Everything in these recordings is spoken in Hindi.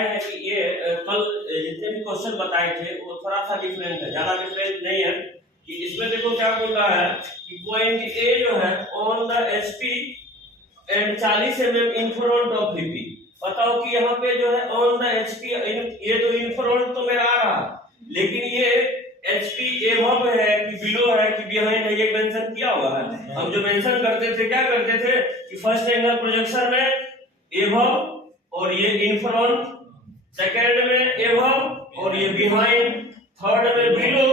बताए हैं कि ये कल जितने भी क्वेश्चन बताए थे वो थोड़ा सा डिफरेंट है, ज्यादा डिफरेंट नहीं है। कि इसमें देखो क्या बोल रहा है कि पॉइंट ए जो है on the HP and 40 mm in front of VP. बताओ कि यहाँ पे जो है ऑन द एचपी, ये तो इन फ्रंट तो मेरा आ रहा, लेकिन ये एचपी एबव है कि बिलो है कि बिहाइंड है, ये मेंशन किया हुआ है। हम जो मेंशन करते थे क्या करते थे कि फर्स्ट एंगल प्रोजेक्शन में एबव और ये इन फ्रंट, सेकंड में एबव और ये बिहाइंड, थर्ड में बिलो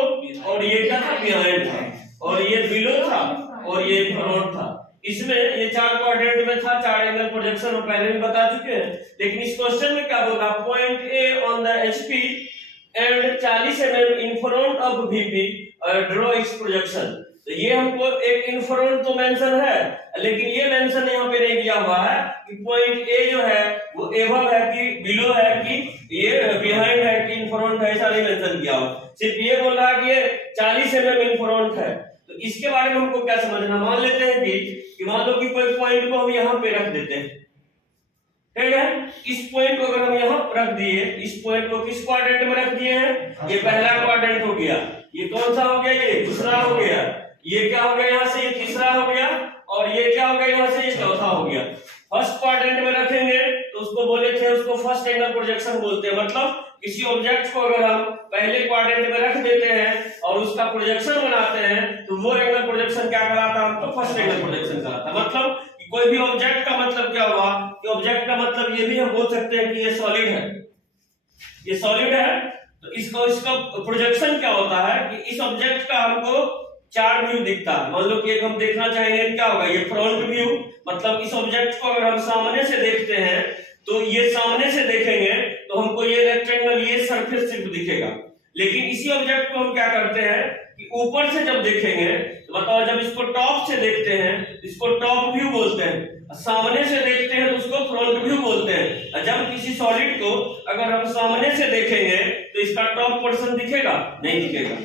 और ये क्या था बिहाइंड था, और ये बिलो था और ये इन फ्रंट था। इसमें ये चार क्वाड्रेंट में था, चार एंगल प्रोजेक्शन हम पहले भी बता चुके हैं। लेकिन इस क्वेश्चन में क्या बोला, point A on the HP and 40 mm in front of VP draw it's projection. तो ये हमको एक इन फ्रंट तो मेंशन है, लेकिन ये मेंशन यहाँ पे नहीं किया हुआ है कि पॉइंट ए जो है वो एबव है कि बिलो है कि ये बिहाइंड है कि इन फ्रंट है, ऐसा नहीं मेंशन किया हुआ। सिर्फ ये बोल रहा है कि ये 40 mm इन फ्रंट है। तो इसके बारे में हमको क्या समझना, मान लेते हैं कि मान लो कि कोई पॉइंट को हम यहाँ पे रख देते हैं, ठीक है। इस पॉइंट को अगर हम यहाँ रख दिए, इस पॉइंट को किस क्वाड्रेंट में रख दिए हैं, ये पहला क्वाड्रेंट हो गया, ये कौन सा हो गया, ये दूसरा हो गया, ये क्या हो गया यहाँ से, ये तीसरा हो गया, और ये क्या हो गया यहाँ से, ये चौथा हो गया। फर्स्ट क्वाड्रेंट में रखेंगे तो उसको बोले थे, उसको फर्स्ट एंगल प्रोजेक्शन बोलते हैं। मतलब किसी ऑब्जेक्ट को अगर हम पहले क्वाड्रेंट में रख देते हैं और उसका प्रोजेक्शन बनाते हैं तो वो एंगल प्रोजेक्शन क्या कहलाता है, हमको फर्स्ट एंगल प्रोजेक्शन कहलाता है। मतलब कोई भी ऑब्जेक्ट का मतलब क्या हुआ कि ऑब्जेक्ट का मतलब ये भी हम बोल सकते हैं कि ये सॉलिड है, ये सॉलिड है। तो इसका प्रोजेक्शन क्या होता है कि इस ऑब्जेक्ट का हमको चार व्यू दिखता है। मान लो कि एक हम देखना चाहेंगे क्या होगा, ये फ्रंट व्यू, मतलब इस ऑब्जेक्ट को अगर हम सामने से देखते हैं तो ये सामने से देखेंगे तो हमको ये रेक्टेंगल, ये सरफेस सिर्फ दिखेगा। लेकिन इसी ऑब्जेक्ट को हम क्या करते हैं कि ऊपर से जब देखेंगे तो बताओ, जब इसको टॉप से देखते हैं इसको टॉप व्यू बोलते हैं, सामने से देखते हैं तो उसको फ्रंट व्यू बोलते हैं। जब किसी सॉलिड को अगर हम सामने से देखेंगे तो इसका टॉप पोर्शन दिखेगा, नहीं दिखेगा।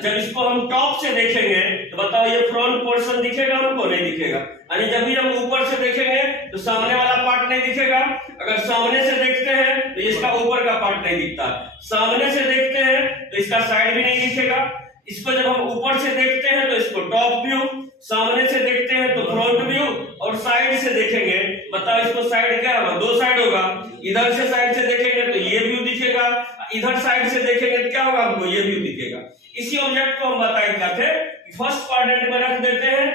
जब इसको हम टॉप से देखेंगे तो बताओ ये फ्रंट पोर्शन दिखेगा, हमको नहीं दिखेगा। यानी जब भी हम ऊपर से देखेंगे तो सामने वाला पार्ट नहीं दिखेगा। अगर सामने से देखते हैं तो इसका ऊपर का पार्ट नहीं दिखता, सामने से देखते हैं तो इसका साइड भी नहीं दिखेगा। इसको जब हम ऊपर से देखते हैं तो इसको टॉप व्यू, सामने से देखते हैं तो फ्रंट व्यू, और साइड से देखेंगे बताओ इसको साइड क्या होगा, दो साइड होगा। इधर से साइड से देखेंगे तो ये व्यू दिखेगा, इधर साइड से देखेंगे तो क्या होगा, हमको ये व्यू दिखेगा। इसी ऑब्जेक्ट को हम बताए क्या थे कि फर्स्ट क्वाड्रेंट में रख देते हैं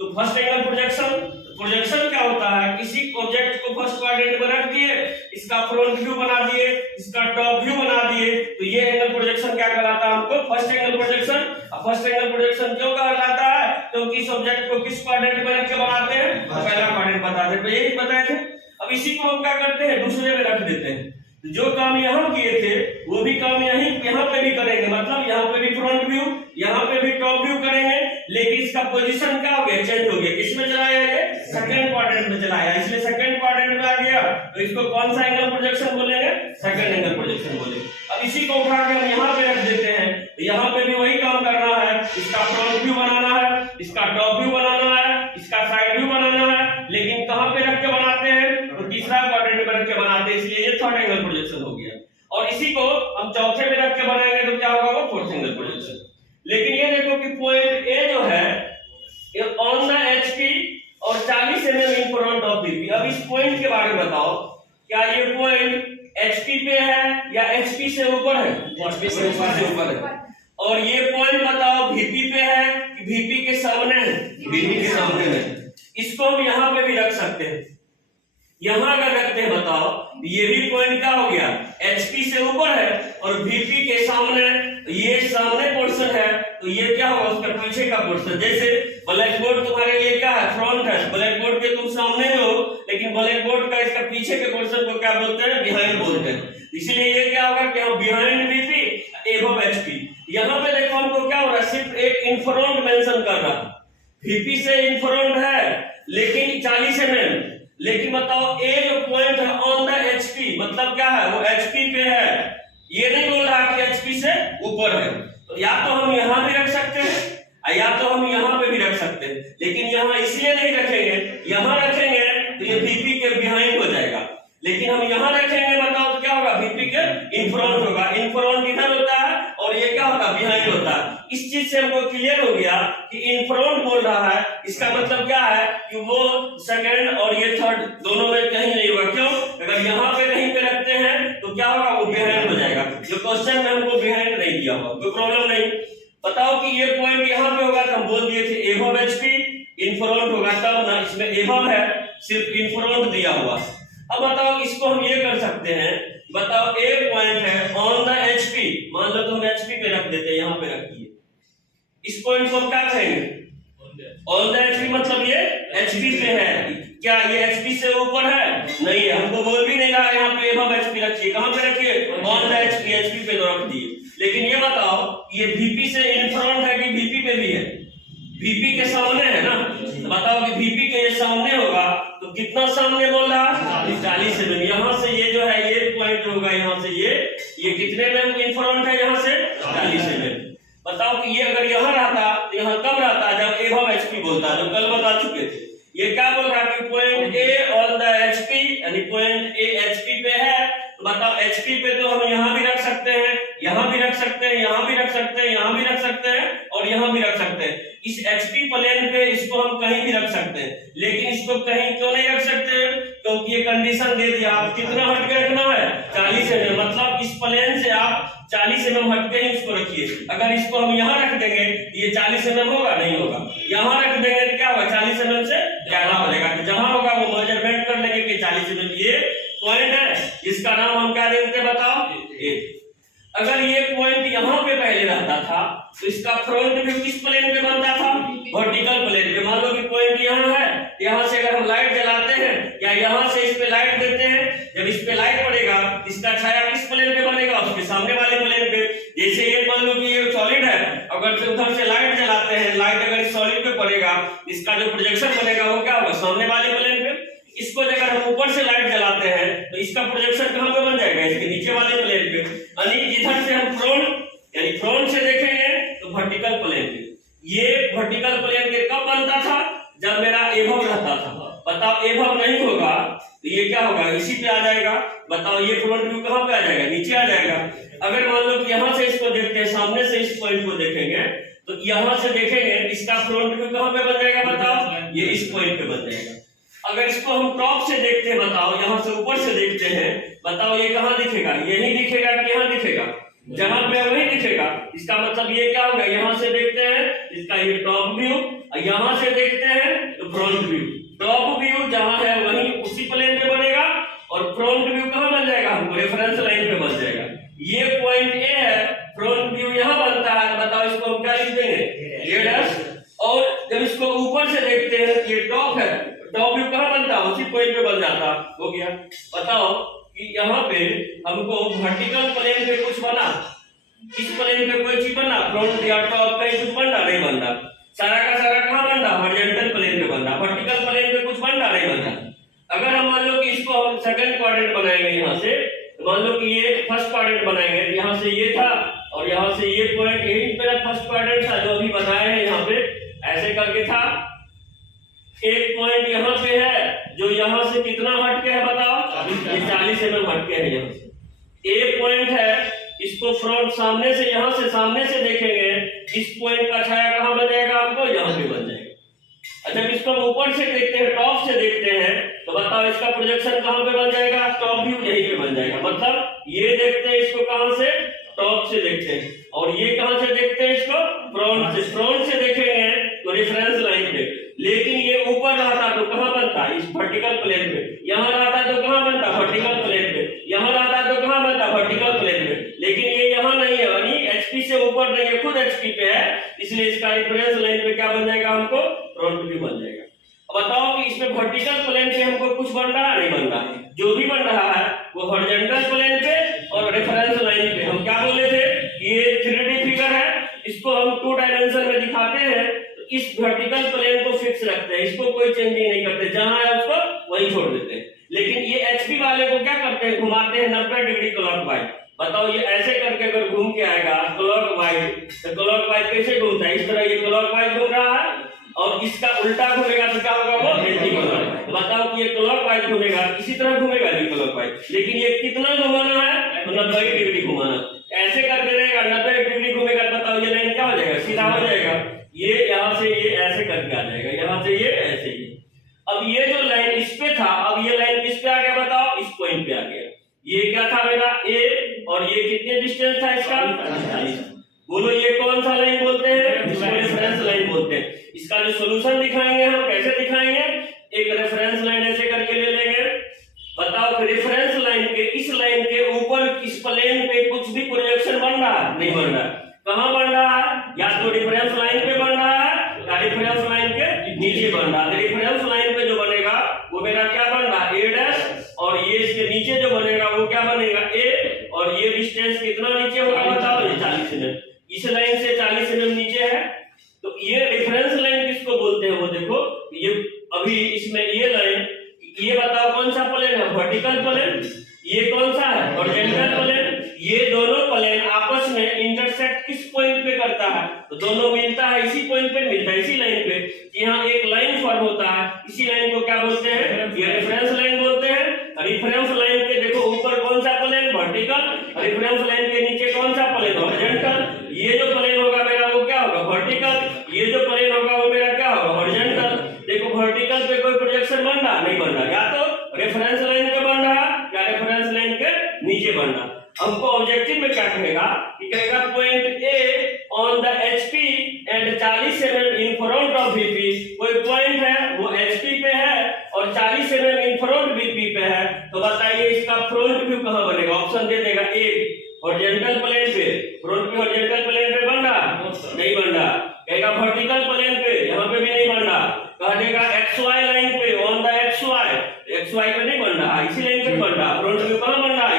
तो फर्स्ट एंगल प्रोजेक्शन। प्रोजेक्शन क्या होता है, किसी ऑब्जेक्ट को फर्स्ट क्वाड्रेंट में रख दिए, इसका फ्रंट व्यू बना दिए, इसका टॉप व्यू बना दिए, तो ये एंगल प्रोजेक्शन क्या कहलाता है, हमको first angle projection. First angle projection क्यों कहलाता है, क्योंकि इस ऑब्जेक्ट को किस क्वाड्रेंट में रख के बनाते हैं, पहला क्वाड्रेंट बताते हैं। तो यही बताए थे। अब इसी को हम क्या करते हैं, दूसरे में रख देते हैं। जो काम यहाँ किए थे वो भी काम यहाँ पे भी करेंगे। मतलब यहाँ पे भी फ्रंट व्यू, यहाँ पे भी टॉप व्यू करेंगे, लेकिन इसका पोजीशन क्या हो गया, चेंज हो गया। किसमें चलाया है, सेकंड क्वाड्रेंट में चलाया, इसलिए सेकंड क्वाड्रेंट में आ गया। तो इसको कौन सा एंगल प्रोजेक्शन बोलेंगे, सेकंड एंगल प्रोजेक्शन बोलेंगे। अब इसी को उठा के हम यहाँ पे रख देते हैं, तो यहाँ पे भी वही काम करना है, इसका फ्रंट व्यू बनाना है, इसका टॉप व्यू बनाना है, इसका साइड व्यू बनाना है। लेकिन कहाँ पे रख के बनाते हैं, तो तीसरा क्वाड्रेंट में रख के बनाते हैं, इसलिए ये थर्ड एंगल प्रोजेक्शन हो गया। और इसी को हम चौथे में रख के बनाएंगे तो क्या होगा, वो फोर्थ एंगल प्रोजेक्शन। लेकिन ये देखो कि पॉइंट ए जो है ये ऑन द एचपी और 40 mm in front of VP. अब इस पॉइंट के बारे में बताओ, क्या ये पॉइंट एचपी पे है या एचपी से ऊपर है, एचपी से ऊपर है। और ये पॉइंट बताओ वीपी पे है कि वीपी के सामने है, वीपी के सामने है। इसको हम यहाँ पे भी रख सकते हैं, यहाँ अगर रखते हैं बताओ, ये भी पॉइंट क्या हो गया, एचपी से ऊपर है और वीपी के सामने, ये सामने पोर्शन है तो ये क्या होगा, उसका पीछे का पोर्शन। जैसे ब्लैक बोर्ड तुम्हारे लिए क्या है, फ्रंट है, ब्लैक बोर्ड के तुम सामने में हो, लेकिन ब्लैक बोर्ड का इसका पीछे के पोर्शन को क्या बोलते हैं, बिहाइंड बोलते हैं। इसलिए ये क्या होगा कि हम बिहाइंड वीपी एबव एचपी। यहाँ पे देखो हमको क्या हो रहा है, सिर्फ एक इन फ्रंट मेंशन कर रहा है, वीपी से इन फ्रंट है लेकिन 40 mm। लेकिन बताओ ए जो पॉइंट है ऑन द एचपी, मतलब क्या है, वो एचपी पे है, ये नहीं बोल रहा कि एचपी से ऊपर है। तो या तो हम यहाँ भी रख सकते हैं या तो हम यहाँ पे भी रख सकते हैं, लेकिन यहाँ इसलिए नहीं रखेंगे, यहाँ रखेंगे तो ये वीपी के बिहाइंड हो जाएगा। लेकिन हम यहाँ रखेंगे बताओ तो क्या होगा, इन फ्रंट होगा, इन फ्रंट इधर होता है और ये क्या होता है, बिहाइंड होता है। इस चीज से हमको क्लियर हो गया कि इन फ्रंट बोल रहा है, इसका मतलब क्या है कि वो सेकंड और ये थर्ड दोनों में कहीं नहीं होगा। क्यों? अगर यहाँ पे कहीं पे रखते हैं तो क्या होगा, वो बिहाइंड हो जाएगा। जो क्वेश्चन में हमको बिहाइंड नहीं दिया हुआ, कोई प्रॉब्लम नहीं। बताओ कि ये पॉइंट यहाँ पे होगा तो हम बोल दिए थे एबव एचपी, इन फ्रंट होगा तब ना, इसमें एबव है, सिर्फ इन फ्रंट दिया हुआ। अब बताओ इसको हम ये कर सकते हैं, बताओ एक पॉइंट है ऑन द एचपी, मान लो तो हम एचपी पे रख देते हैं, यहाँ पे रखिए। इस पॉइंट को हम क्या कहेंगे, ऑन द एचपी, मतलब ये एचपी पे है। क्या ये एचपी से ऊपर है? नहीं है, हमको बोल भी नहीं रहा यहाँ पे एबव एचपी रखिए। कहाँ पे रखिए? ऑन द एचपी, एचपी पे तो रख दिए। लेकिन ये बताओ ये वीपी से इन फ्रंट है कि वीपी पे भी है? वीपी के सामने है ना, तो बताओ कि वीपी के ये सामने होगा तो कितना सामने बोल रहा है, 40 mm। यहाँ से ये जो है ये पॉइंट होगा, यहाँ से ये कितने में इन फ्रंट है, यहाँ से 40 mm। बताओ कि ये अगर यहाँ रहता तो यहाँ कब रहता, जब एबव एचपी बोलता, जो कल बता चुके थे। ये क्या बोल रहा है कि point A on the HP, यानी पॉइंट ए एचपी पे है। तो बताओ एचपी पे तो हम यहाँ भी रख सकते हैं, यहाँ भी रख सकते हैं, यहाँ भी रख सकते हैं, यहाँ भी रख सकते हैं और यहाँ भी रख सकते हैं। इस एचपी प्लेन पे इसको हम कहीं भी रख सकते हैं, लेकिन इसको कहीं क्यों नहीं रख सकते हैं? क्योंकि ये कंडीशन दे दिया, आप कितना हट के रखना है, 40 mm। मतलब इस प्लेन से आप 40 mm हट के ही इसको रखिए। अगर इसको हम यहाँ रख देंगे तो ये 40 mm होगा, नहीं होगा। यहाँ रख देंगे तो क्या होगा, 40 mm से ज्यादा बनेगा। तो जहां होगा वो मेजरमेंट कर लेंगे कि 40 mm ये पॉइंट है, इसका नाम हम क्या देते बताओ, ए। अगर ये पॉइंट यहाँ पे पहले रहता था तो इसका फ्रंट व्यू किस प्लेन पे बनता था, वर्टिकल प्लेन पे। मान लो कि पॉइंट यहाँ है, यहाँ से अगर हम लाइट जलाते हैं या यहाँ से इस पे लाइट देते हैं, जब इस पे लाइट पड़ेगा इसका छाया किस प्लेन पे बनेगा, उसके सामने वाले प्लेन पे। जैसे ये मान लो कि ये सॉलिड है, अगर से उधर से लाइट जलाते हैं, लाइट अगर इस सॉलिड पे पड़ेगा, इसका जो प्रोजेक्शन बनेगा वो क्या होगा, सामने वाले प्लेन पे। इसको अगर हम ऊपर से लाइट जलाते हैं तो इसका प्रोजेक्शन कहां पे बन जाएगा, इसके नीचे वाले प्लेन पे। यानी इधर से हम फ्रंट, यानी फ्रंट से देखेंगे तो वर्टिकल प्लेन पे। ये वर्टिकल प्लेन के कब बनता था, जब मेरा एबव रहता था। बताओ एबव नहीं होगा तो ये क्या होगा, इसी पे आ जाएगा। बताओ ये फ्रंट व्यू कहां पे आ जाएगा, नीचे आ जाएगा। अगर मान लो कि यहाँ से इसको देखते हैं, सामने से इस पॉइंट को देखेंगे तो यहाँ से देखेंगे इसका फ्रंट व्यू कहां पे बन जाएगा, बताओ ये इस पॉइंट पे बन जाएगा। अगर इसको हम टॉप से देखते हैं, बताओ यहाँ से ऊपर से देखते हैं, बताओ ये कहाँ दिखेगा, यही दिखेगा कि यहाँ दिखेगा, जहां पे वही दिखेगा। इसका मतलब ये क्या होगा, यहाँ से देखते हैं इसका ये टॉप व्यू, यहाँ से देखते हैं तो फ्रंट व्यू। टॉप व्यू जहां है वहीं उसी प्लेन पे बनेगा और फ्रंट व्यू कहाँ बन जाएगा, हमको रेफरेंस लाइन पे बन जाएगा। ये पॉइंट ए है, फ्रंट व्यू यहाँ बनता है, बताओ इसको हम क्या लिख देंगे, ए डैश। और जब इसको ऊपर से देखते हैं ये टॉप है, टॉप व्यू कहाँ बनता है, उसी पॉइंट पे बन जाता। हो गया। बताओ कि यहाँ पे हमको वर्टिकल प्लेन पे कुछ बना, इस प्लेन पे कोई चीज बना, फ्रंट या टॉप पे कुछ बनना नहीं बनना, सारा का सारा कहाँ बनना, हॉरिजॉन्टल प्लेन पे बनना, वर्टिकल प्लेन पे कुछ बनना नहीं बनना। अगर हम मान लो कि इसको हम सेकंड क्वाड्रेंट बनाएंगे, यहाँ से मान लो कि ये फर्स्ट क्वाड्रेंट बनाएंगे, यहाँ से ये था और यहाँ से ये पॉइंट, यही मेरा फर्स्ट क्वाड्रेंट था जो अभी बनाए हैं, यहाँ पे ऐसे करके था। एक पॉइंट यहाँ पे है जो यहाँ से कितना हट के है, बताओ ये 40 mm हट के है। यहाँ से एक पॉइंट है, इसको फ्रंट सामने से, यहाँ से सामने से देखेंगे, इस पॉइंट का छाया कहाँ बन जाएगा, हमको यहाँ पे बन जाएगा। अच्छा इसको हम ऊपर से देखते हैं, टॉप से देखते हैं, तो बताओ इसका प्रोजेक्शन कहाँ पे बन जाएगा, टॉप व्यू यहीं पे बन जाएगा। मतलब ये देखते हैं इसको कहाँ से, टॉप से देखते हैं, और ये कहाँ से देखते हैं इसको, फ्रंट से। फ्रंट से देखेंगे तो रेफरेंस लाइन पे। लेकिन ये ऊपर रहता तो कहाँ बनता, इस वर्टिकल प्लेन पे। यहाँ रहता तो कहाँ बनता, वर्टिकल प्लेन पे। यहाँ रहता तो कहाँ बनता, वर्टिकल प्लेन पे। लेकिन ये यहाँ नहीं है, यानी एचपी से ऊपर नहीं है, खुद एचपी पे है, इसलिए इसका रेफरेंस लाइन पे क्या बन जाएगा, हमको फ्रंट व्यू बन जाएगा। अब बताओ कि इसमें वर्टिकल प्लेन पे हमको कुछ बन रहा है, नहीं बन रहा है। जो भी बन रहा है वो हॉरिजॉन्टल प्लेन पे और रेफरेंस लाइन पे। हम क्या बोले थे, ये 3D फिगर है, इसको हम 2 डायमेंशन में दिखाते हैं, इस वर्टिकल प्लेन को फिक्स रखते हैं, इसको कोई चेंजिंग नहीं करते, जहां है उसको वहीं छोड़ देते हैं। लेकिन ये एचपी वाले को क्या करते हैं, घुमाते हैं 90 डिग्री क्लॉकवाइज। बताओ ये ऐसे करके अगर घूम के आएगा क्लॉकवाइज, तो क्लॉकवाइज कैसे घूमता है, इस तरह ये क्लॉकवाइज घूम रहा है, और इसका उल्टा घूमेगा तो क्या होगा, वो एंटी क्लॉकवाइज। बताओ कि ये क्लॉकवाइज घूमेगा, इसी तरह घूमेगा नहीं क्लॉकवाइज। लेकिन ये कितना घुमाना है, तो 90 डिग्री घुमाना, ऐसे करके रहेगा 90 डिग्री घूमेगा, बताओ ये लाइन क्या हो जाएगा, सीधा हो जाएगा, ये यहाँ से ये ऐसे करके आ जाएगा, यहाँ से ये ऐसे ही। अब ये जो लाइन इस पे था, अब ये लाइन किस पे आ गया बताओ, इस पॉइंट पे आ गया। ये क्या था मेरा ए, और ये कितने डिस्टेंस था इसका 40। बोलो ये कौन सा लाइन बोलते हैं, इसको रेफरेंस लाइन बोलते हैं। इसका जो सॉल्यूशन दिखाएंगे हम कैसे दिखाएंगे, एक रेफरेंस लाइन ऐसे करके ले लेंगे। बताओ रेफरेंस लाइन के इस लाइन के ऊपर इस प्लेन पे कुछ भी प्रोजेक्शन बन रहा है, नहीं बन रहा। कहां बन रहा है, या तो रेफरेंस लाइन पे बन रहा है या रेफरेंस लाइन के नीचे बन रहा है। रेफरेंस लाइन पे जो बनेगा वो मेरा क्या बन रहा है, ए डैश, और ये इसके नीचे जो बनेगा वो क्या बनेगा, ए, और ये डिस्टेंस कितना नीचे होगा बताओ, ये 40 mm। इस लाइन से 40 mm नीचे है, तो ये रेफरेंस लाइन किसको बोलते हैं, वो देखो ये अभी इसमें ये लाइन, ये बताओ कौन सा प्लेन है, वर्टिकल प्लेन, ये कौन सा है, हॉरिजॉन्टल प्लेन। ये दोनों प्लेन आपस में इंटरसेक्ट किस पॉइंट पे करता है, तो दोनों मिलता है इसी पॉइंट पे, मिलता है इसी लाइन पे। यहाँ एक लाइन फॉर्म होता है, इसी लाइन को क्या बोलते हैं, ये रेफरेंस लाइन बोलते हैं। रेफरेंस लाइन के देखो ऊपर कौन सा प्लेन, वर्टिकल, रेफरेंस लाइन के नीचे कौन सा प्लेन, हॉरिजॉन्टल। ये जो प्लेन होगा मेरा वो क्या होगा, वर्टिकल, ये जो प्लेन होगा वो मेरा क्या होगा, हॉरिजॉन्टल। देखो वर्टिकल पे कोई प्रोजेक्शन बन रहा नहीं बन रहा, या तो रेफरेंस लाइन पे बन रहा या रेफरेंस लाइन के नीचे बन रहा। हमको ऑब्जेक्टिव में क्या कहेगा कि कहेगा point A on the HP and 40 mm in front of VP. कोई पॉइंट है वो एचपी पे है और 40 mm इन फ्रंट वीपी पे है, तो बताइए इसका फ्रंट व्यू कहां बनेगा, ऑप्शन दे देगा ए, हॉरिजॉन्टल प्लेन पे। फ्रंट व्यू हॉरिजॉन्टल प्लेन पे बन रहा नहीं बन रहा, कहेगा वर्टिकल प्लेन पे, यहां पे भी नहीं बन रहा, कह देगा XY लाइन पे, ऑन द XY पे नहीं बन रहा, इसी लाइन पे बन रहा। फ्रंट व्यू कहां बन रहा है,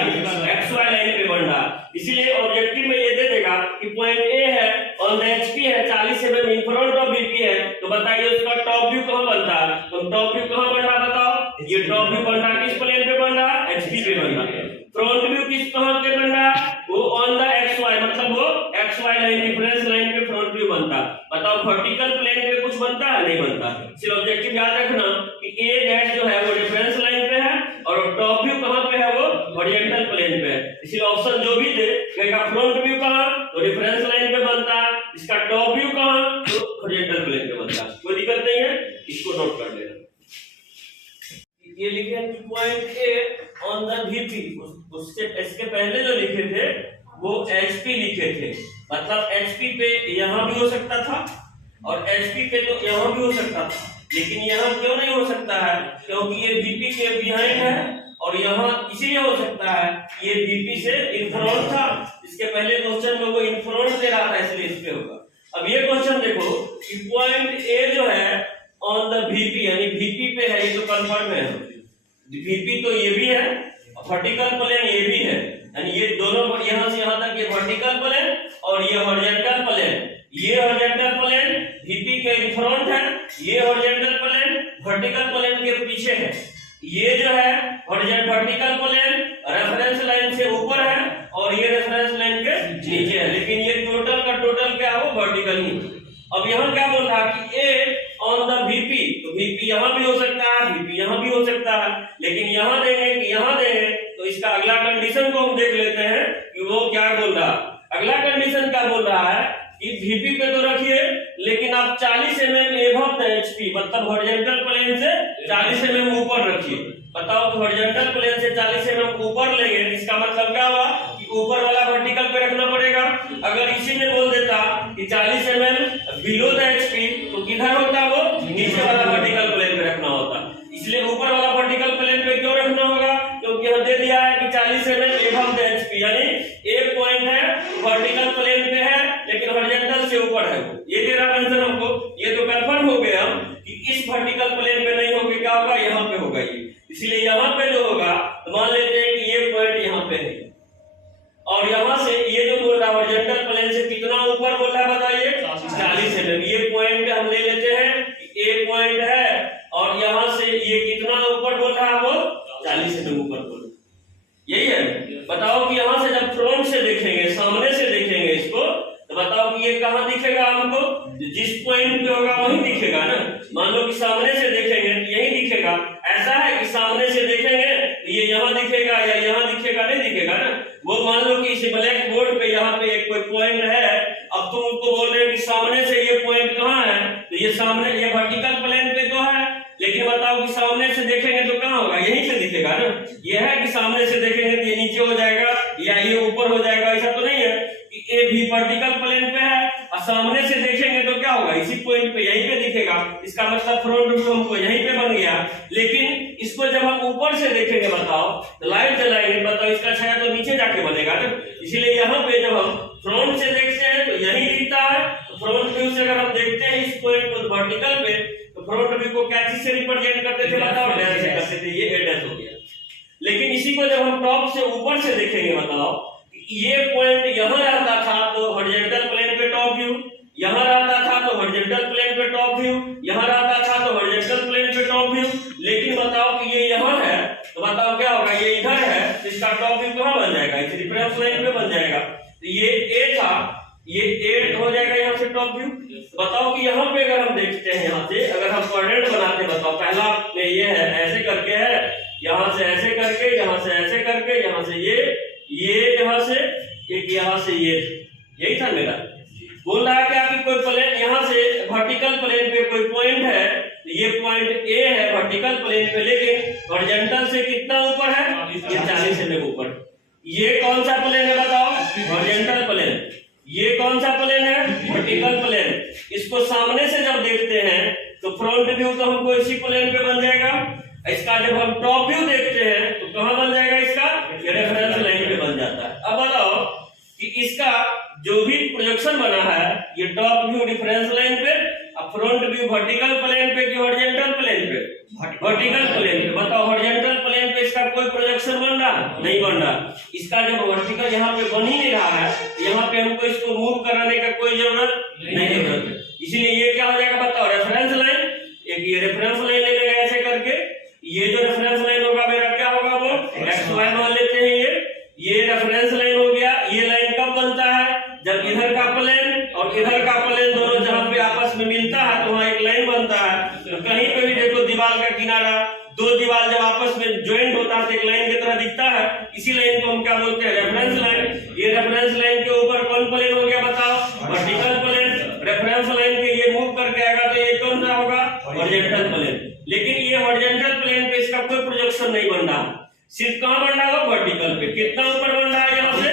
XY लाइन पे बन रहा। इसीलिए ऑब्जेक्टिव में ये दे देगा कि पॉइंट ए है, ऑन द एचपी है, 40 mm in front of VP है, तो बताइए उसका टॉप व्यू कहां बनता है, तो टॉप व्यू कहां बन रहा बताओ, ये टॉप व्यू बन रहा किस प्लेन पे बन रहा, एचपी पे बन रहा। फ्रंट व्यू किस कहां पे बन रहा, वो ऑन द XY, मतलब वो XY लाइन रेफरेंस लाइन पे फ्रंट व्यू बनता। बताओ वर्टिकल प्लेन पे कुछ बनता है नहीं बनता। सिर्फ ऑब्जेक्टिव याद रखना कि ए डैश जो है वो रेफरेंस लाइन पे है और टॉप व्यू कहां पे है, वो हॉरिजॉन्टल प्लेन पे है। इसलिए ऑप्शन जो भी दे कहेगा फ्रंट व्यू कहां, तो रेफरेंस लाइन पे बनता है, इसका टॉप व्यू कहां, तो हॉरिजॉन्टल प्लेन पे बनता है। कोई दिक्कत नहीं है, इसको नोट कर लेना। ये लिखे हैं point A on the VP, उससे इसके पहले जो लिखे थे वो एचपी लिखे थे, मतलब एचपी पे यहां भी हो सकता था और एचपी पे तो यहां भी हो सकता था, लेकिन यहां क्यों नहीं हो सकता है, क्योंकि ये वीपी के बिहाइंड है, और यहां इसीलिए हो सकता है ये वीपी से इन फ्रंट था। इसके पहले क्वेश्चन में वो इन फ्रंट दे रहा था, इसलिए इस पे होगा। अब ये क्वेश्चन देखो कि पॉइंट ए जो है ऑन द वीपी, यानी वीपी पे है, ये तो कंफर्म है, वीपी तो ये भी है, वर्टिकल प्लेन ये भी है, यानी ये दोनों यहां से यहां तक ये वर्टिकल प्लेन और ये हॉरिजॉन्टल प्लेन। ये हॉरिजॉन्टल प्लेन वीपी के इन फ्रंट है, ये हॉरिजॉन्टल प्लेन वर्टिकल प्लेन के पीछे है। ये जो है horizontal vertical plane reference line से ऊपर है और ये रेफरेंस लाइन के नीचे है, लेकिन ये टोटल का टोटल क्या हो, वर्टिकल ही। अब यहाँ क्या बोल रहा कि ए ऑन द वीपी, तो वीपी यहां भी हो सकता है, वीपी यहां भी हो सकता है, लेकिन यहां देंगे कि यहां देंगे, तो इसका अगला कंडीशन को हम देख लेते हैं कि वो क्या बोल रहा। अगला कंडीशन क्या बोल रहा है कि वीपी पे तो रखिए, लेकिन आप 40 mm एबव द एचपी, मतलब हॉरिजॉन्टल प्लेन से 40 mm ऊपर रखिए। बताओ तो हॉरिजॉन्टल प्लेन से 40 mm ऊपर लेंगे, इसका मतलब क्या हुआ कि ऊपर वाला वर्टिकल पे रखना पड़ेगा। अगर इसी में बोल देता कि 40 mm बिलो द एचपी, तो किधर होता, वो नीचे वाला वर्टिकल प्लेन पे रखना होता। इसलिए ऊपर वाला वर्टिकल प्लेन पे क्यों रखना होगा, क्योंकि हम दे दिया है कि 40 mm एबव द एचपी, यानी एक पॉइंट है वर्टिकल प्लेन पे है लेकिन हॉरिजॉन्टल से ऊपर है, ये दे रहा आंसर हमको। ये तो कंफर्म हो गया कि इस वर्टिकल प्लेन पे नहीं होगा, क्या होगा, यहाँ पे होगा ये। इसलिए यहाँ पे जो होगा, तो मान लेते हैं कि ये पॉइंट यहाँ पे है और यहाँ से ये जो बोल रहा है हॉरिजॉन्टल प्लेन से कितना ऊपर बोल रहा है बताइए, 40 mm। ये पॉइंट हम ले लेते हैं कि ए पॉइंट है और यहाँ से ये कितना ऊपर बोल रहा है, वो 40 mm ऊपर बोल रहा है। यही है। बताओ कि यहाँ से जब फ्रंट से देखेंगे, सामने से देखेंगे इसको, तो बताओ कि ये कहाँ दिखेगा हमको, जिस पॉइंट पे होगा वहीं दिखेगा ना। मान लो कि सामने से देखेंगे तो यही दिखेगा। ऐसा है कि सामने से देखेंगे तो ये यहाँ दिखेगा या यहाँ दिखेगा, नहीं दिखेगा ना। वो मान लो कि इस ब्लैक बोर्ड पे यहाँ पे एक कोई पॉइंट है, अब तुम उसको बोल रहे हो कि सामने से ये पॉइंट कहाँ है, तो ये सामने ये वर्टिकल प्लेन पे तो है, लेकिन बताओ कि सामने से देखेंगे तो कहाँ होगा, यहीं पे दिखेगा ना। ये है कि सामने से देखेंगे तो ये नीचे हो जाएगा या ये ऊपर हो जाएगा, ऐसा तो नहीं है कि ये भी वर्टिकल प्लेन पे है और सामने से देखेंगे तो क्या होगा, इसी पॉइंट पे यहीं पे दिखेगा। इसका मतलब फ्रंट व्यू हमको यहीं पे बन गया। लेकिन इसको जब हम ऊपर से देखेंगे बताओ तो लाइट जलाएंगे, बताओ इसका छाया तो नीचे जाके बनेगा ना। इसीलिए यहाँ पे जब हम फ्रंट से देखते हैं तो यही दिखता है। तो फ्रंट व्यू से अगर हम देखते हैं इस पॉइंट को वर्टिकल पे, तो फ्रंट व्यू को क्या चीज से रिप्रेजेंट करते थे बताओ, डैश से करते थे, ये ए डैश हो गया। लेकिन इसी को जब हम टॉप से ऊपर से देखेंगे बताओ, ये पॉइंट यहाँ रहता था तो हॉरिजॉन्टल प्लेन पे टॉप व्यू, यहाँ रहता था तो हॉरिजॉन्टल प्लेन पे टॉप व्यू, यहाँ रहता था तो हॉरिजॉन्टल प्लेन पे टॉप व्यू। लेकिन बताओ कि ये यहाँ है तो बताओ क्या होगा, ये इधर है तो इसका टॉप व्यू कहाँ बन जाएगा, इस रेफरेंस लाइन पे बन जाएगा। तो ये ए था, ये ए हो जाएगा यहाँ से टॉप व्यू। बताओ कि यहाँ पे अगर हम देखते हैं, यहाँ से अगर हम क्वाड्रेंट बनाते हैं, बताओ पहला में ये है ऐसे करके है, यहाँ से ऐसे करके, यहाँ से ऐसे करके, यहाँ से ये यहाँ से एक, यहाँ से ये, यही था मेरा। बोल रहा है क्या कि कोई प्लेन यहाँ से वर्टिकल प्लेन पे कोई पॉइंट है, ये पॉइंट ए है वर्टिकल प्लेन पे, लेकिन हॉरिजॉन्टल से कितना ऊपर है, ये 40 mm ऊपर। ये कौन सा प्लेन है बताओ, हॉरिजॉन्टल प्लेन। ये कौन सा प्लेन है, वर्टिकल प्लेन। इसको सामने से जब देखते हैं तो फ्रंट व्यू तो हमको इसी प्लेन पे बन जाएगा। इसका जब हम टॉप व्यू देखते हैं तो कहां बन जाएगा, इसका ये रेफरेंस लाइन पे बन जाता है। अब बताओ कि इसका जो भी प्रोजेक्शन बना है, ये टॉप व्यू रेफरेंस लाइन पे और फ्रंट व्यू वर्टिकल प्लेन पे कि हॉरिजॉन्टल प्लेन पे, वर्टिकल प्लेन पे। बताओ हॉरिजॉन्टल प्लेन पे इसका कोई प्रोजेक्शन बन रहा नहीं बन रहा। इसका जब वर्टिकल यहाँ पे बन ही नहीं रहा है, यहाँ पे हमको इसको मूव कराने का कोई जरूरत नहीं है। इसीलिए ये क्या हो जाएगा बताओ, रेफरेंस लाइन। एक ये रेफरेंस लाइन ले लेगा ऐसे करके, ये जो रेफरेंस लाइन होगा मेरा क्या होगा, वो XY मान लेते हैं। ये रेफरेंस लाइन हो गया। ये लाइन कब बनता है, जब इधर का प्लेन और इधर का प्लेन दोनों जहां पे आपस में मिलता है तो वहां एक लाइन बनता है। तो कहीं पे भी देखो दीवार का किनारा, दो दीवार जब आपस में ज्वाइंट होता है तो एक लाइन की तरह दिखता है। इसी लाइन को हम क्या बोलते हैं, रेफरेंस लाइन। ये रेफरेंस लाइन के ऊपर कौन प्लेन हो गया बताओ, वर्टिकल प्लेन। रेफरेंस लाइन के ये मूव करके आएगा तो ये कौन सा होगा, हॉरिजॉन्टल प्लेन। लेकिन ये हॉरिजॉन्टल प्लेन पे इसका कोई प्रोजेक्शन नहीं बन रहा, सिर्फ कहां बन रहा है, वर्टिकल पे। कितना ऊपर बन रहा है, यहाँ से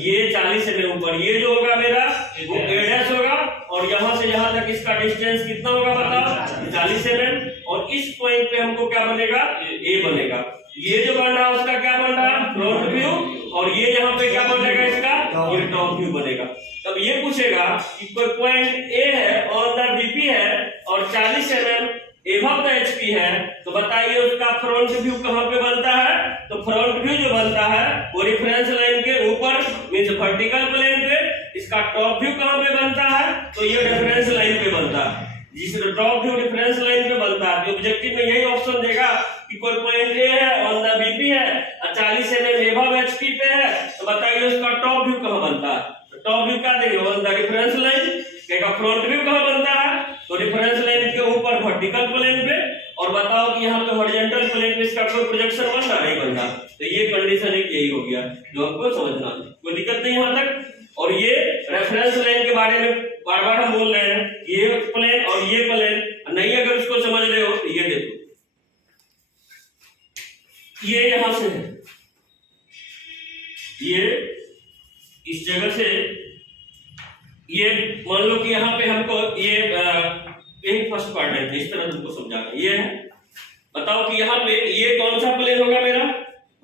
ये 40 mm ऊपर। ये जो होगा मेरा वो ए डैश होगा और यहाँ से यहाँ तक इसका डिस्टेंस कितना होगा बताओ, 40 mm। और इस पॉइंट पे हमको क्या बनेगा, ए बनेगा। ये जो बन रहा है उसका क्या बन रहा है, फ्रंट व्यू। और ये यहाँ पे क्या बनेगा इसका, ये टॉप व्यू बनेगा। तब ये पूछेगा कि कोई पॉइंट ए है ऑन द बीपी है और 40 mm एबव द एचपी है, तो बताइए उसका फ्रंट व्यू कहां पे बनता है। तो फ्रंट व्यू जो बनता है वो रेफरेंस लाइन के ऊपर मींस वर्टिकल प्लेन पे। इसका टॉप व्यू कहां पे बनता है, तो ये रेफरेंस लाइन पे बनता है। जिस टॉप व्यू रेफरेंस लाइन पे बनता है, तो ऑब्जेक्टिव में यही ऑप्शन देगा कि कोई पॉइंट ए है ऑन द बीपी है और 40 mm एबव एचपी पे है, तो बताइए उसका टॉप व्यू कहां बनता है। तो टॉप व्यू क्या देंगे, ऑन द रेफरेंस लाइन। क्या फ्रंट व्यू कहां बनता है, तो रेफरेंस लाइन के ऊपर वर्टिकल प्लेन पे। और बताओ कि यहाँ पे हॉरिजॉन्टल प्लेन पे इसका कोई प्रोजेक्शन बन रहा नहीं बन रहा। तो ये कंडीशन एक यही हो गया जो हमको समझना, कोई दिक्कत नहीं यहाँ तक। और ये रेफरेंस लाइन के बारे में बार बार हम बोल रहे हैं, ये प्लेन और ये प्लेन नहीं अगर उसको समझ रहे हो तो ये देखो, ये यहाँ से है, ये इस जगह से, ये मान लो कि यहाँ पे हमको ये यही फर्स्ट क्वाड्रेंट है, इस तरह तुमको समझाना। ये है, बताओ कि यहाँ पे ये कौन सा प्लेन होगा मेरा,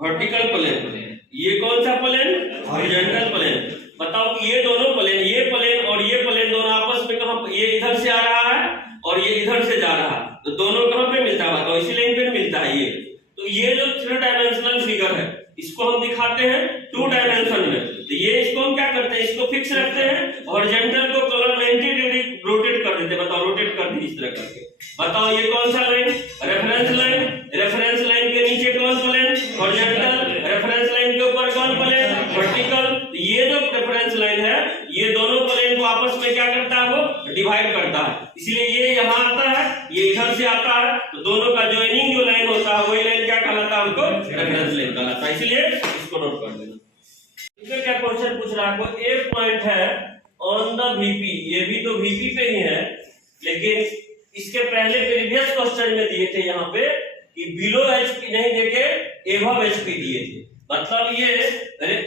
वर्टिकल प्लेन। ये कौन सा प्लेन, हॉरिजॉन्टल प्लेन। बताओ कि ये दोनों प्लेन, ये प्लेन और ये प्लेन दोनों आपस में कहां, ये इधर से आ रहा है और ये इधर से जा रहा है, तो दोनों कहां पे मिलता है बताओ, इसी लाइन पे मिलता है ये। तो ये जो 3 डायमेंशनल फिगर है इसको हम दिखाते हैं 2 डायमेंशन में। तो ये इसको हम क्या करते हैं, इसको फिक्स रखते हैं, हॉरिजॉन्टल को कलर 90 डिग्री रोटेट कर देते हैं। बताओ रोटेट कर दी इस तरह करके। बताओ ये कौन सा line, reference line. Reference line के नीचे कौन प्लेन, हॉरिजॉन्टल। रेफरेंस लाइन के ऊपर कौन प्लेन, वर्टिकल। ये जो रेफरेंस लाइन है ये दोनों प्लेन को आपस में क्या करता है, वो डिवाइड करता है। इसलिए ये यहाँ आता है, ये इधर से आता है, तो दोनों का ज्वाइनिंग जो लाइन होता है वही लाइन क्या कहलाता है, हमको रेफरेंस लाइन कहलाता है। इसलिए इसको नोट कर लेना। क्वेश्चन पूछ रहा है, कोई एक पॉइंट है ऑन द वीपी, ये भी तो वीपी पे ही है, लेकिन इसके पहले प्रीवियस क्वेश्चन में दिए थे यहाँ पे कि बिलो एचपी नहीं देके एबव एचपी दिए थे, मतलब ये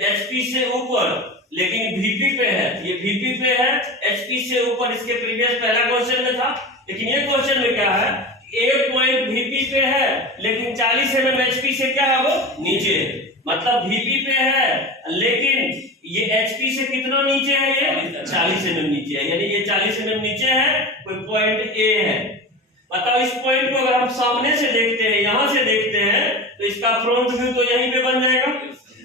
एचपी से ऊपर लेकिन वीपी पे है, ये वीपी पे है, एचपी से ऊपर इसके प्रीवियस पहला क्वेश्चन में था। लेकिन ये क्वेश्चन में क्या है, एक पॉइंट वीपी पे है लेकिन 40 mm एचपी से क्या है वो नीचे है, मतलब वीपी पे है लेकिन ये एचपी से कितना नीचे है, ये 40 mm नीचे है, यानी ये 40 mm नीचे है, कोई पॉइंट ए है। बताओ इस पॉइंट को अगर हम सामने से देखते हैं, यहां से देखते हैं, तो इसका फ्रंट व्यू तो यहीं पे बन जाएगा।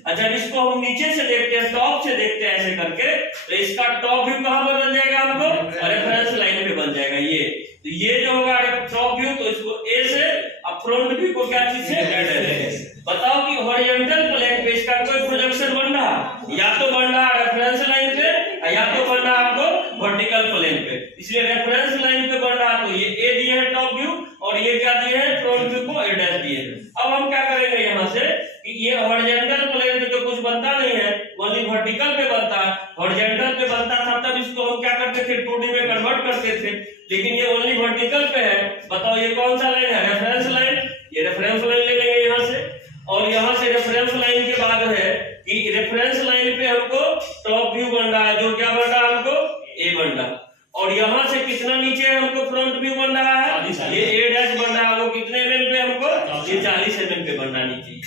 अच्छा इसको हम नीचे से देखते हैं, टॉप से देखते हैं ऐसे करके, तो इसका टॉप व्यू कहां पर बन जाएगा हमको, रेफरेंस लाइन पे बन जाएगा ये। तो ये जो होगा टॉप व्यू, तो इसको ए से, अब फ्रंट व्यू को क्या चीज से, बताओ कि हॉरिजॉन्टल प्लेन पे इसका कोई प्रोजेक्शन बन रहा, या तो बन रहा रेफरेंस लाइन पे, या तो बन रहा आपको वर्टिकल प्लेन पे। इसलिए रेफरेंस लाइन पे बन रहा तो ये ए दिए है टॉप व्यू, और ये क्या दिए है फ्रंट व्यू को ए डैश दिए है। अब हम क्या करेंगे यहाँ से कि ये हॉरिजॉन्टल प्लेन पे तो कुछ बनता नहीं है, ओनली वर्टिकल पे बनता है। हॉरिजॉन्टल पे बनता था तब इसको हम क्या करते थे, 2D में कन्वर्ट करते थे, लेकिन ये ओनली वर्टिकल पे है। बताओ ये कौन सा लाइन है, रेफरेंस लाइन, ये रेफरेंस लाइन ले लेंगे यहाँ से, और यहाँ से रेफरेंस लाइन के बाद है कि रेफरेंस लाइन पे हमको टॉप व्यू बन रहा है, जो क्या बन रहा है हमको ए बन रहा है, और यहाँ से कितना नीचे है हमको फ्रंट व्यू बन रहा है, ये ए डैश बन रहा है, वो कितने mm पे हमको, ये 40 mm पे बनना नीचे।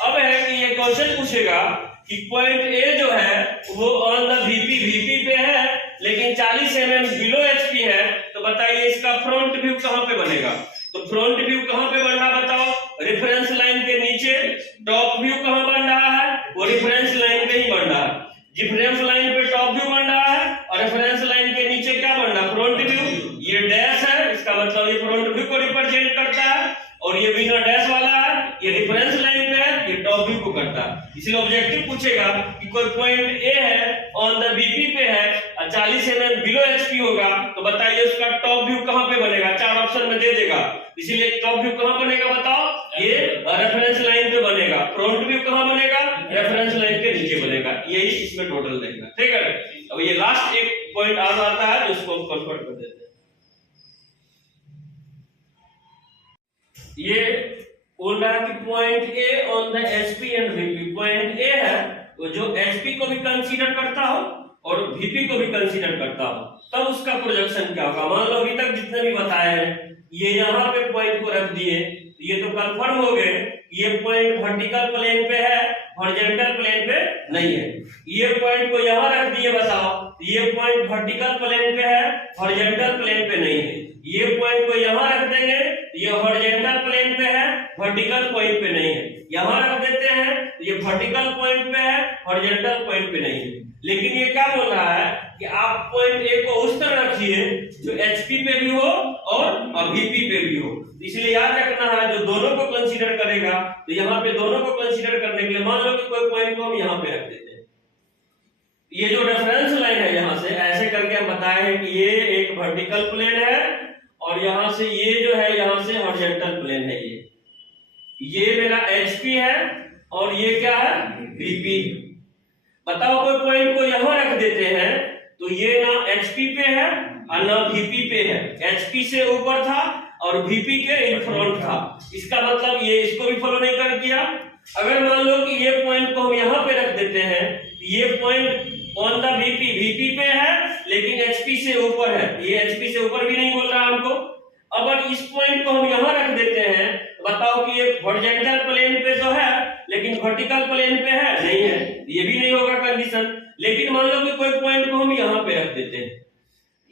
अब है कि ये क्वेश्चन पूछेगा कि पॉइंट ए जो है वो ऑन द वीपी पे है लेकिन 40 mm बिलो एचपी है, तो बताइए इसका फ्रंट व्यू कहां पे बनेगा। तो फ्रंट व्यू कहां पे बन रहा बताओ, रेफरेंस लाइन के नीचे। टॉप व्यू कहां बन रहा है, वो रेफरेंस लाइन पे ही बन रहा है। रेफरेंस लाइन पे टॉप व्यू बन रहा है और रेफरेंस लाइन के नीचे क्या बन रहा है, फ्रंट व्यू। ये डैश है, इसका मतलब ये फ्रंट व्यू को रिप्रेजेंट करता है, और ये बिना डैश वाला है ये रेफरेंस लाइन पे है, ये टॉप व्यू को करता है। इसलिए ऑब्जेक्टिव पूछेगा कि कोई पॉइंट ए है ऑन द वीपी पे है और 40 mm बिलो एचपी होगा, तो बताइए उसका टॉप व्यू कहां पे बनेगा, 4 ऑप्शन में दे देगा। इसीलिए टॉप व्यू कहां बनेगा बताओ, ये रेफरेंस लाइन पे बनेगा। फ्रंट व्यू कहां बनेगा, रेफरेंस लाइन के नीचे बनेगा। यही इसमें टोटल देगा, ठीक है। अब ये लास्ट एक पॉइंट आ जाता है, उसको हम कन्वर्ट कर देते हैं। ये बोल रहा है कि point A on the HP and VP. Point A है वो जो एचपी को भी कंसीडर करता हो और वीपी को भी कंसीडर करता हो, तब उसका प्रोजेक्शन क्या होगा। मान लो अभी तक जितने भी बताए हैं, ये यहाँ पे पॉइंट को रख दिए, ये तो कंफर्म हो गए ये पॉइंट वर्टिकल प्लेन पे है, हॉरिजॉन्टल प्लेन पे नहीं है। ये पॉइंट को यहाँ रख दिए, बताओ ये पॉइंट वर्टिकल प्लेन पे है, हॉरिजॉन्टल प्लेन पे नहीं है। ये पॉइंट को यहाँ रख देंगे, ये हॉरिजॉन्टल प्लेन पे है, वर्टिकल पॉइंट पे नहीं है। यहाँ रख देते हैं, ये वर्टिकल पॉइंट पे है, हॉरिजॉन्टल पॉइंट पे नहीं है। लेकिन ये क्या बोल रहा है कि आप पॉइंट ए को उस तरह रखिए जो एचपी पे भी हो और वीपी पे भी हो। इसलिए याद रखना है जो दोनों को कंसीडर करेगा, तो यहाँ पे दोनों को कंसीडर करने के लिए मान लो कि कोई पॉइंट को हम यहाँ पे रख देते हैं, ये जो रेफरेंस लाइन है यहाँ से ऐसे करके हम बताए हैं कि ये एक वर्टिकल प्लेन है, और यहाँ से ये जो है यहाँ से हॉरिजॉन्टल प्लेन है। ये मेरा एचपी है और ये क्या है वीपी। बताओ कोई पॉइंट को यहाँ रख देते हैं तो ये ना एचपी पे है और ना वीपी पे है, एचपी से ऊपर था और वीपी के इन फ्रंट था। इसका मतलब ये इसको भी फॉलो नहीं कर किया। अगर मान लो कि ये पॉइंट को हम यहाँ पे रख देते हैं, ये पॉइंट ऑन द वीपी पे है लेकिन एचपी से ऊपर है, ये एचपी से ऊपर भी नहीं बोल रहा हमको। अगर इस पॉइंट को हम यहाँ रख देते हैं, बताओ कि ये हॉरिजॉन्टल प्लेन पे तो है लेकिन वर्टिकल प्लेन पे है नहीं है, ये भी नहीं होगा कंडीशन। लेकिन मान लो कि कोई पॉइंट को हम यहाँ पे रख देते हैं,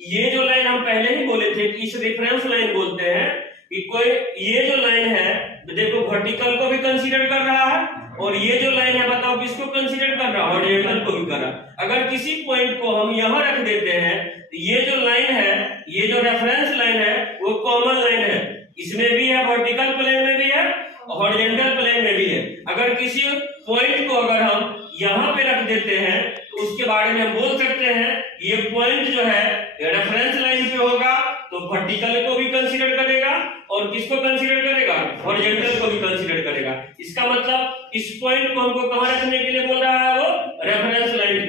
ये जो लाइन हम पहले ही बोले थे कि इस रेफरेंस लाइन बोलते हैं कि कोई ये जो लाइन है देखो वर्टिकल को भी कंसीडर कर रहा है, और ये जो लाइन है बताओ किसको कंसीडर कर रहा है, हॉरिजॉन्टल को भी कर रहा है। अगर किसी पॉइंट को हम यहाँ रख देते हैं तो ये जो लाइन है, ये जो रेफरेंस लाइन है वो कॉमन लाइन है, इसमें भी है, वर्टिकल प्लेन में भी है और हॉरिजॉन्टल प्लेन में भी है। अगर किसी पॉइंट को अगर हम यहाँ पे रख देते हैं तो उसके बारे में हम बोल सकते हैं ये पॉइंट जो है रेफरेंस लाइन पे होगा तो वर्टिकल को भी कंसीडर करेगा और किसको कंसीडर करेगा, हॉरिजॉन्टल को भी कंसीडर करेगा। इसका मतलब इस पॉइंट को हमको कहां रखने के लिए बोल रहा है, वो रेफरेंस लाइन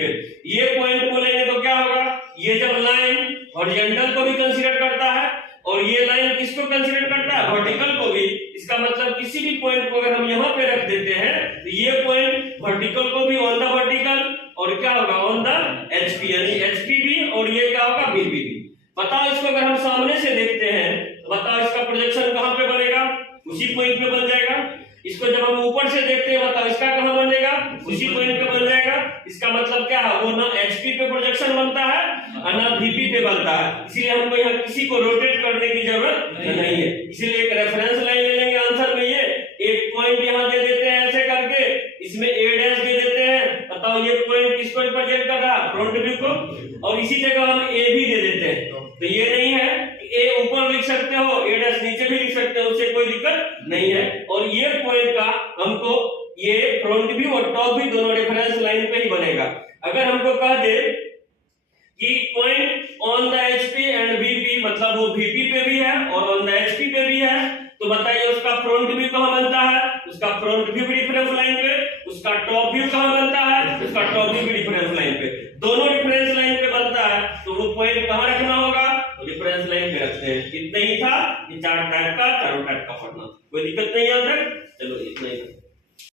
इसका मतलब क्या है, वो ना एचपी पे प्रोजेक्शन बनता है और ना वीपी पे बनता है, इसलिए हमको यहाँ किसी को रोटेट करने की जरूरत नहीं है। इसलिए एक रेफरेंस लाइन ले लेंगे आंसर में, ये एक पॉइंट यहाँ दे देते हैं ऐसे करके, इसमें ए डैश दे देते हैं, बताओ ये पॉइंट किसको रिप्रेजेंट कर रहा है, फ्रंट व्यू को, और इसी जगह हम ए भी दे देते हैं। तो ये नहीं है कि ए ऊपर लिख सकते हो, ए डैश नीचे भी लिख सकते हो, उससे कोई दिक्कत नहीं है। और ये पॉइंट का हमको ये फ्रंट व्यू और टॉप व्यू दोनों रेफरेंस लाइन पे ही बनेगा। अगर हमको कह दे कि point on the HP and VP, मतलब वो वीपी पे भी है और ऑन द एचपी पे भी है, तो बताइए उसका फ्रंट व्यू कहां बनता है, उसका फ्रंट व्यू भी रेफरेंस लाइन पे, उसका टॉप व्यू कहां बनता है, उसका टॉप व्यू भी रेफरेंस लाइन पे, दोनों रेफरेंस लाइन पे बनता है। तो वो पॉइंट कहां रखना होगा, तो रेफरेंस लाइन पे रखते हैं। इतना ही था, ये चार टाइप का, चारों टाइप का पढ़ना, कोई दिक्कत नहीं है। चलो इतना ही।